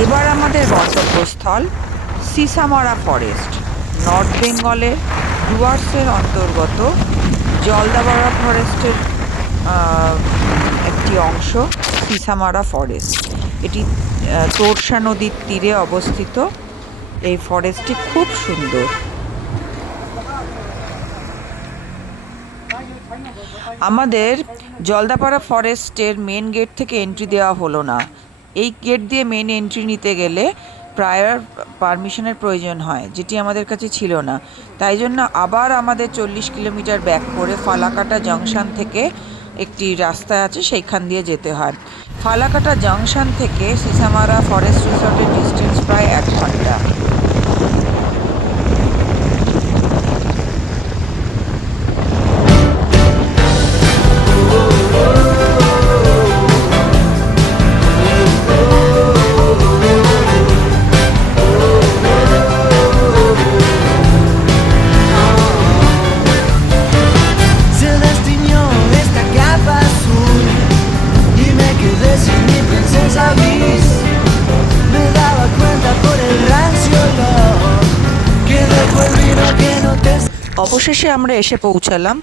এবার আমাদের গন্তব্যস্থল সিসামারা ফরেস্ট, নর্থ বেঙ্গলের ডুয়ার্সের অন্তর্গত জলদাপাড়া ফরেস্টের একটি অংশ সিসামারা ফরেস্ট। এটি তোরসা নদীর তীরে অবস্থিত। এই ফরেস্টটি খুব সুন্দর। আমাদের জলদাপাড়া ফরেস্টের মেন গেট থেকে এন্ট্রি দেওয়া হলো না। এই গেট দিয়ে মেন এন্ট্রি নিতে গেলে প্রায়র পারমিশনের প্রয়োজন হয়, যেটি আমাদের কাছে ছিল না। তাই জন্য আবার আমাদের 40 কিলোমিটার ব্যাক করে ফালাকাটা জংশন থেকে একটি রাস্তা আছে, সেইখান দিয়ে যেতে হয়। ফালাকাটা জংশন থেকে সিসামারা ফরেস্ট রিসর্টের ডিস্টেন্স প্রায় 1 ঘন্টা। Se destiñó esta capa azul y me quedé sin mi princesa bis. Me daba cuenta por el rancio olor que dejó el vino que no te... অবশেষে আমরা এসে পৌঁছালাম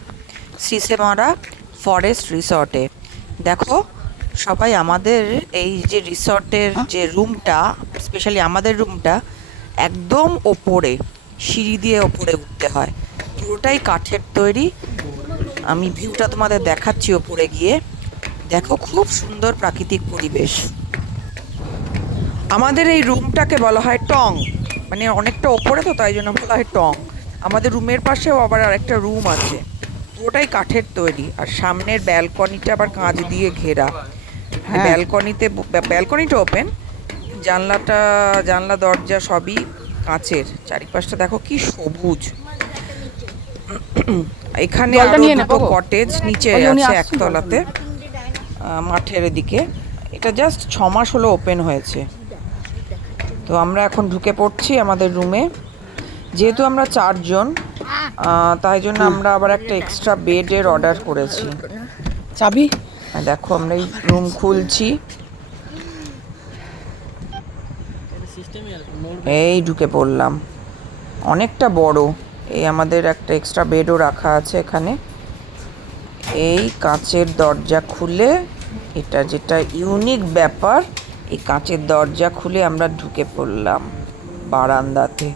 সিসামারা ফরেস্ট রিসর্টে। দেখো সবাই, আমাদের এই যে রিসর্টের যে রুমটা, স্পেশালি আমাদের রুমটা একদম ওপরে, সিঁড়ি দিয়ে ওপরে উঠতে হয়, পুরোটাই কাঠের তৈরি। আমি ভিউটা তোমাদের দেখাচ্ছি ওপরে গিয়ে। দেখো খুব সুন্দর প্রাকৃতিক পরিবেশ। আমাদের এই রুমটাকে বলা হয় টং, মানে অনেকটা ওপরে তো, তাই জন্য বলা হয় টং। আমাদের রুমের পাশেও আবার আরেকটা রুম আছে, পুরোটাই কাঠের তৈরি। আর সামনের ব্যালকনিটা আবার কাঁচ দিয়ে ঘেরা। ব্যালকনিটা ওপেন, জানলা দরজা সবই কাঁচের। চারিপাশটা দেখো কি সবুজ। এখানে আরো দুটো কটেজ নিচে আছে একতলাতে, মাঠের দিকে। এটা জাস্ট 6 মাস হলো ওপেন হয়েছে। তো আমরা এখন ঢুকে পড়ছি আমাদের রুমে। যেহেতু আমরা 4 জন, তাই জন্য আমরা আবার একটা এক্সট্রা বেডের অর্ডার করেছি। চাবি দেখো আমরা এই রুম খুলছি, এই ঢুকে পড়লাম। অনেকটা বড়। এই আমাদের একটা এক্সট্রা বেডও রাখা আছে এখানে। এই কাঁচের দরজা খুলে, এটা যেটা ইউনিক ব্যাপার, এই কাঁচের দরজা খুলে আমরা ঢুকে পড়লাম বারান্দাতে।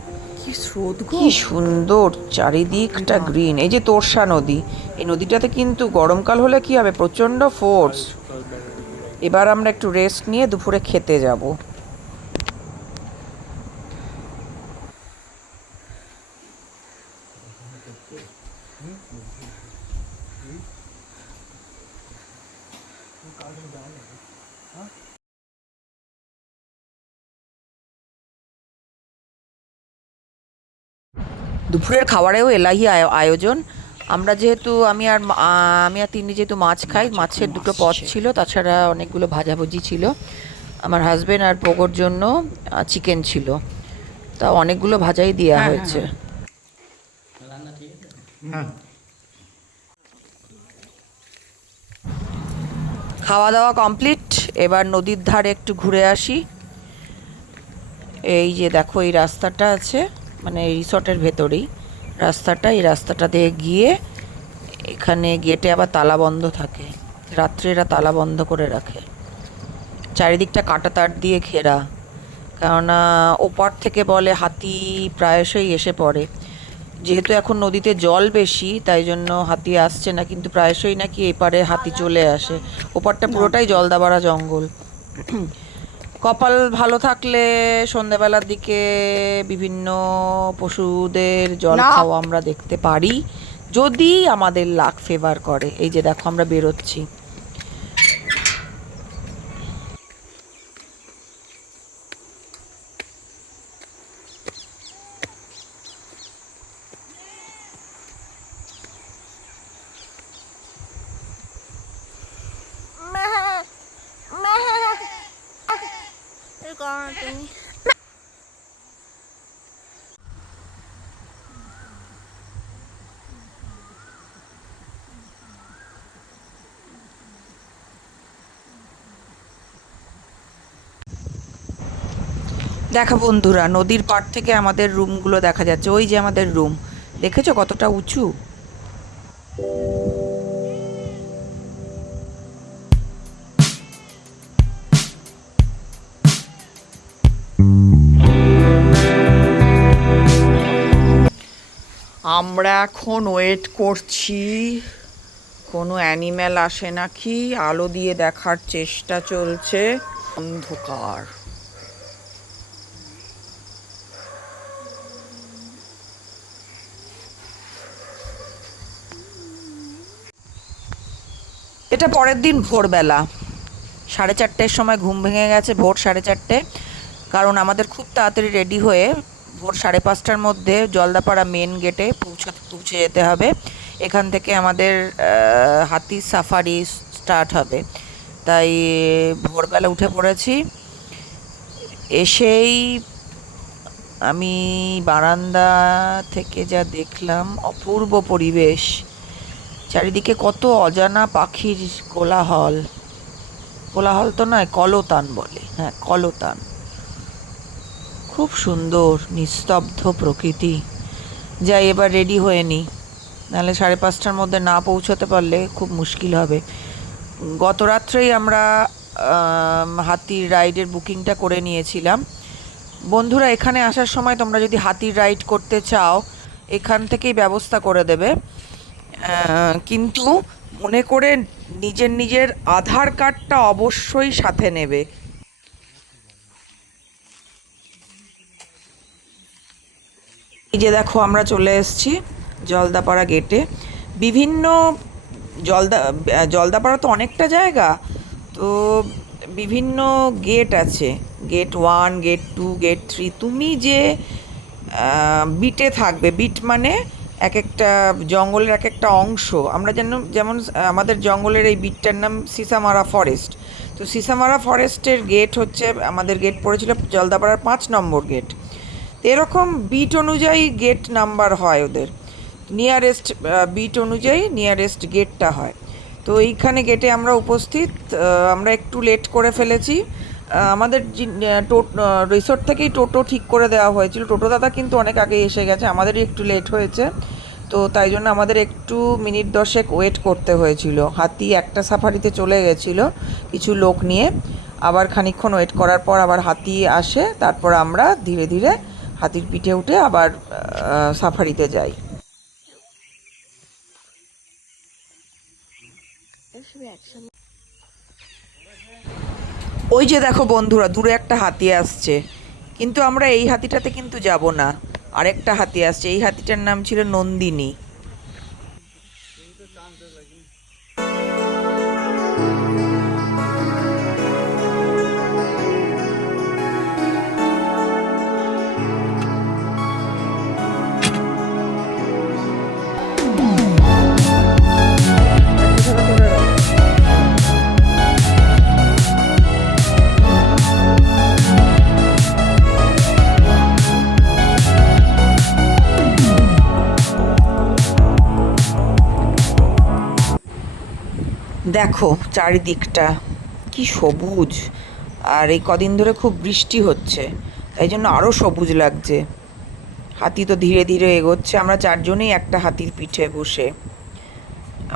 কি সুন্দর চারিদিকটা গ্রিন। এই যে তোরসা নদী, এই নদীটাতে কিন্তু গরমকাল হলে কি হবে, প্রচণ্ড ফোর্স। এবার আমরা একটু রেস্ট নিয়ে দুপুরে খেতে যাব। দুপুরের খাবারেও এলাহি আয়োজন। আমরা যেহেতু আমি আর তিনি যেহেতু মাছ খাই, মাছের দুটো পদ ছিল, তাছাড়া অনেকগুলো ভাজাভুজি ছিল। আমার হাজবেন্ড আর পোগোর জন্য চিকেন ছিল, তা অনেকগুলো ভাজাই দেওয়া হয়েছে। খাওয়া দাওয়া কমপ্লিট। এবার নদীর ধারে একটু ঘুরে আসি। এই যে দেখো এই রাস্তাটা আছে, মানে রিসর্টের ভেতরেই রাস্তাটা। এই রাস্তাটা দিয়ে গিয়ে এখানে গেটে আবার তালা বন্ধ থাকে, রাত্রে এরা তালা বন্ধ করে রাখে। চারিদিকটা কাঁটা তার দিয়ে ঘেরা, কেননা ওপার থেকে বলে হাতি প্রায়শই এসে পড়ে। যেহেতু এখন নদীতে জল বেশি, তাই জন্য হাতি আসছে না, কিন্তু প্রায়শই নাকি এপারে হাতি চলে আসে। ওপারটা পুরোটাই জলদাপাড়া জঙ্গল। কপাল ভালো থাকলে সন্ধ্যেবেলার দিকে বিভিন্ন পশুদের জল খাওয়া আমরা দেখতে পারি, যদি আমাদের লাক ফেভার করে। এই যে দেখো আমরা বেরোচ্ছি। তুমি দেখো বন্ধুরা, নদীর পাড় থেকে আমাদের রুমগুলো দেখা যাচ্ছে। ওই যে আমাদের রুম, দেখেছো কতটা উঁচু। আমরা এখন ওয়েট করছি কোনো অ্যানিম্যাল আসে নাকি, আলো দিয়ে দেখার চেষ্টা চলছে। অন্ধকার। এটা পরের দিন ভোরবেলা 4:30-র সময় ঘুম ভেঙে গেছে, ভোর 4:30। কারণ আমাদের খুব তাড়াতাড়ি রেডি হয়ে ভোর 5:30টার মধ্যে জলদাপাড়া মেন গেটে পৌঁছে যেতে হবে। এখান থেকে আমাদের হাতি সাফারি স্টার্ট হবে। তাই ভোরবেলা উঠে পড়েছি। এসেই আমি বারান্দা থেকে যা দেখলাম, অপূর্ব পরিবেশ। চারিদিকে কত অজানা পাখির কোলাহল। কোলাহল তো নয়, কলতান বলে, হ্যাঁ কলতান। খুব সুন্দর নিস্তব্ধ প্রকৃতি। যাই এবার রেডি হয়ে নিই, নাহলে 5:30টার মধ্যে না পৌঁছতে পারলে খুব মুশকিল হবে। গত রাত্রেই আমরা হাতির রাইডের বুকিংটা করে নিয়েছিলাম। বন্ধুরা, এখানে আসার সময় তোমরা যদি হাতির রাইড করতে চাও, এখান থেকেই ব্যবস্থা করে দেবে। কিন্তু মনে করে নিজের নিজের আধার কার্ডটা অবশ্যই সাথে নেবে। এই যে দেখো, আমরা চলে এসেছি জলদাপাড়া গেটে। বিভিন্ন জলদাপাড়া তো অনেকটা জায়গা, তো বিভিন্ন গেট আছে। Gate 1, gate 2, gate 3। তুমি যে বিটে থাকবে, বিট মানে এক একটা জঙ্গলের এক একটা অংশ। আমরা যেমন আমাদের জঙ্গলের এই বিটটার নাম সিসামারা ফরেস্ট। তো সিসামারা ফরেস্টের গেট হচ্ছে, আমাদের গেট পড়েছিল জলদাপাড়ার 5 নম্বর গেট। এরকম বিট অনুযায়ী গেট নাম্বার হয় ওদের, নিয়ারেস্ট বিট অনুযায়ী নিয়ারেস্ট গেটটা হয়। তো এইখানে গেটে আমরা উপস্থিত। আমরা একটু লেট করে ফেলেছি। আমাদের রিসোর্ট থেকেই টোটো ঠিক করে দেওয়া হয়েছিল। টোটো দাদা কিন্তু অনেক আগে এসে গেছে, আমাদেরই একটু লেট হয়েছে। তো তাই জন্য আমাদের একটু মিনিট 10 ওয়েট করতে হয়েছিল। হাতি একটা সাফারিতে চলে গেছিলো কিছু লোক নিয়ে। আবার খানিকক্ষণ ওয়েট করার পর আবার হাতি আসে, তারপর আমরা ধীরে ধীরে হাতির পিঠে উঠে আবার সাফারিতে যাই। ওই যে দেখো বন্ধুরা, দূরে একটা হাতি আসছে, কিন্তু আমরা এই হাতিটাতে কিন্তু যাব না। আরেকটা হাতি আসছে, এই হাতিটার নাম ছিল নন্দিনী। দেখো চারিদিকটা কি সবুজ। আর এই কদিন ধরে খুব বৃষ্টি হচ্ছে, তাই জন্য আরও সবুজ লাগছে। হাতি তো ধীরে ধীরে এগোচ্ছে। আমরা 4 জনেই একটা হাতির পিঠে বসে।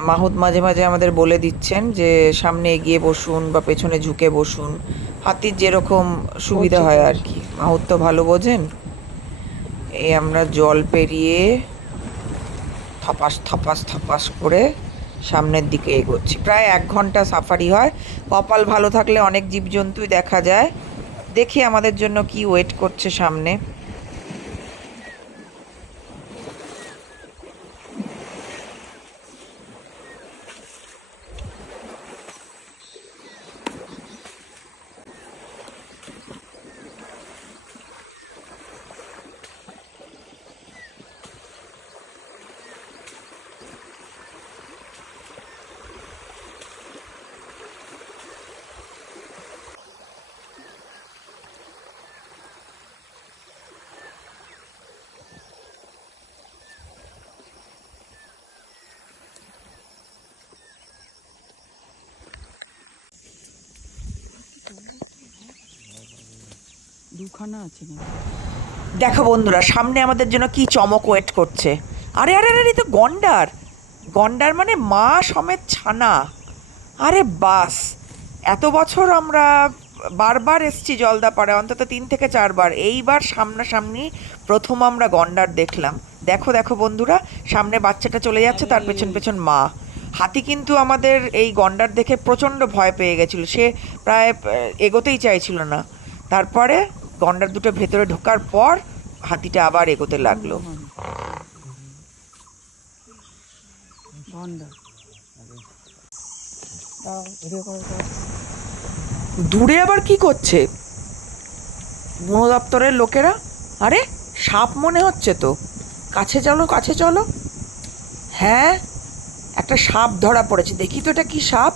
মাহুত মাঝে মাঝে আমাদের বলে দিচ্ছেন যে সামনে এগিয়ে বসুন বা পেছনে ঝুঁকে বসুন, হাতির যেরকম সুবিধা হয় আর কি। মাহুত তো ভালো বোঝেন। এই আমরা জল পেরিয়ে থপাস থপাস থপাস করে সামনের দিকে এগোচ্ছি। প্রায় 1 ঘন্টা সাফারি হয়। কপাল ভালো থাকলে অনেক জীবজন্তুই দেখা যায়। দেখি আমাদের জন্য কি ওয়েট করছে সামনে। দুখানা আছে না? দেখো বন্ধুরা, সামনে আমাদের জন্য কি চমক ওয়েট করছে। আরে আরে আরে, তো গন্ডার, গন্ডার মানে মা সমেত ছানা। আরে বাস, এত বছর আমরা বারবার এসছি জলদাপাড়ে, অন্তত 3 থেকে 4 বার। এইবার সামনাসামনি প্রথম আমরা গন্ডার দেখলাম। দেখো দেখো বন্ধুরা, সামনে বাচ্চাটা চলে যাচ্ছে, তার পেছন পেছন মা। হাতি কিন্তু আমাদের এই গন্ডার দেখে প্রচণ্ড ভয় পেয়ে গেছিল, সে প্রায় এগোতেই চাইছিল না। তারপরে গন্ডার দুটো ভেতরে ঢোকার পর হাতিটা আবার এগোতে লাগলো। গন্ডার দাও, ভিডিও করে দাও। দূরে আবার কি করছে বন দপ্তরের লোকেরা? আরে সাপ মনে হচ্ছে তো, কাছে চলো কাছে চলো। হ্যাঁ, একটা সাপ ধরা পড়েছে, দেখি তো এটা কি সাপ।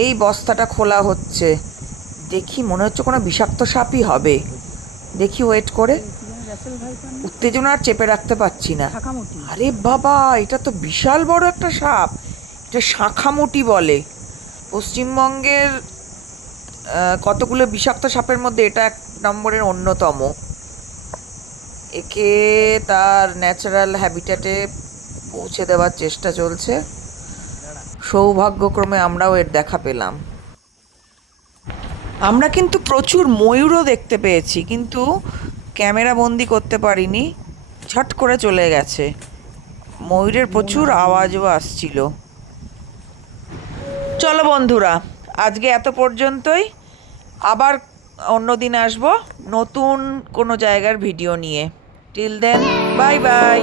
এই বস্তাটা খোলা হচ্ছে, দেখি মনে হচ্ছে কোনো বিষাক্ত সাপই হবে। দেখি ওয়েট করে, রাসেল ভাই পান উত্তেজনা আর চেপে রাখতে পারছি না। শাখামুটি। আরে বাবা, এটা তো বিশাল বড় একটা সাপ, এটা শাঁখামুটি বলে। পশ্চিমবঙ্গের কতগুলো বিষাক্ত সাপের মধ্যে এটা 1 নম্বরের অন্যতম। একে তার ন্যাচারাল হ্যাবিটেটে পৌঁছে দেওয়ার চেষ্টা চলছে। সৌভাগ্যক্রমে আমরাও এর দেখা পেলাম। আমরা কিন্তু প্রচুর ময়ূরও দেখতে পেয়েছি, কিন্তু ক্যামেরা বন্দি করতে পারিনি, ছট করে চলে গেছে। ময়ূরের প্রচুর আওয়াজও আসছিল। চলো বন্ধুরা, আজকে এত পর্যন্তই। আবার অন্য দিন আসবো নতুন কোনো জায়গার ভিডিও নিয়ে। Till then, bye by.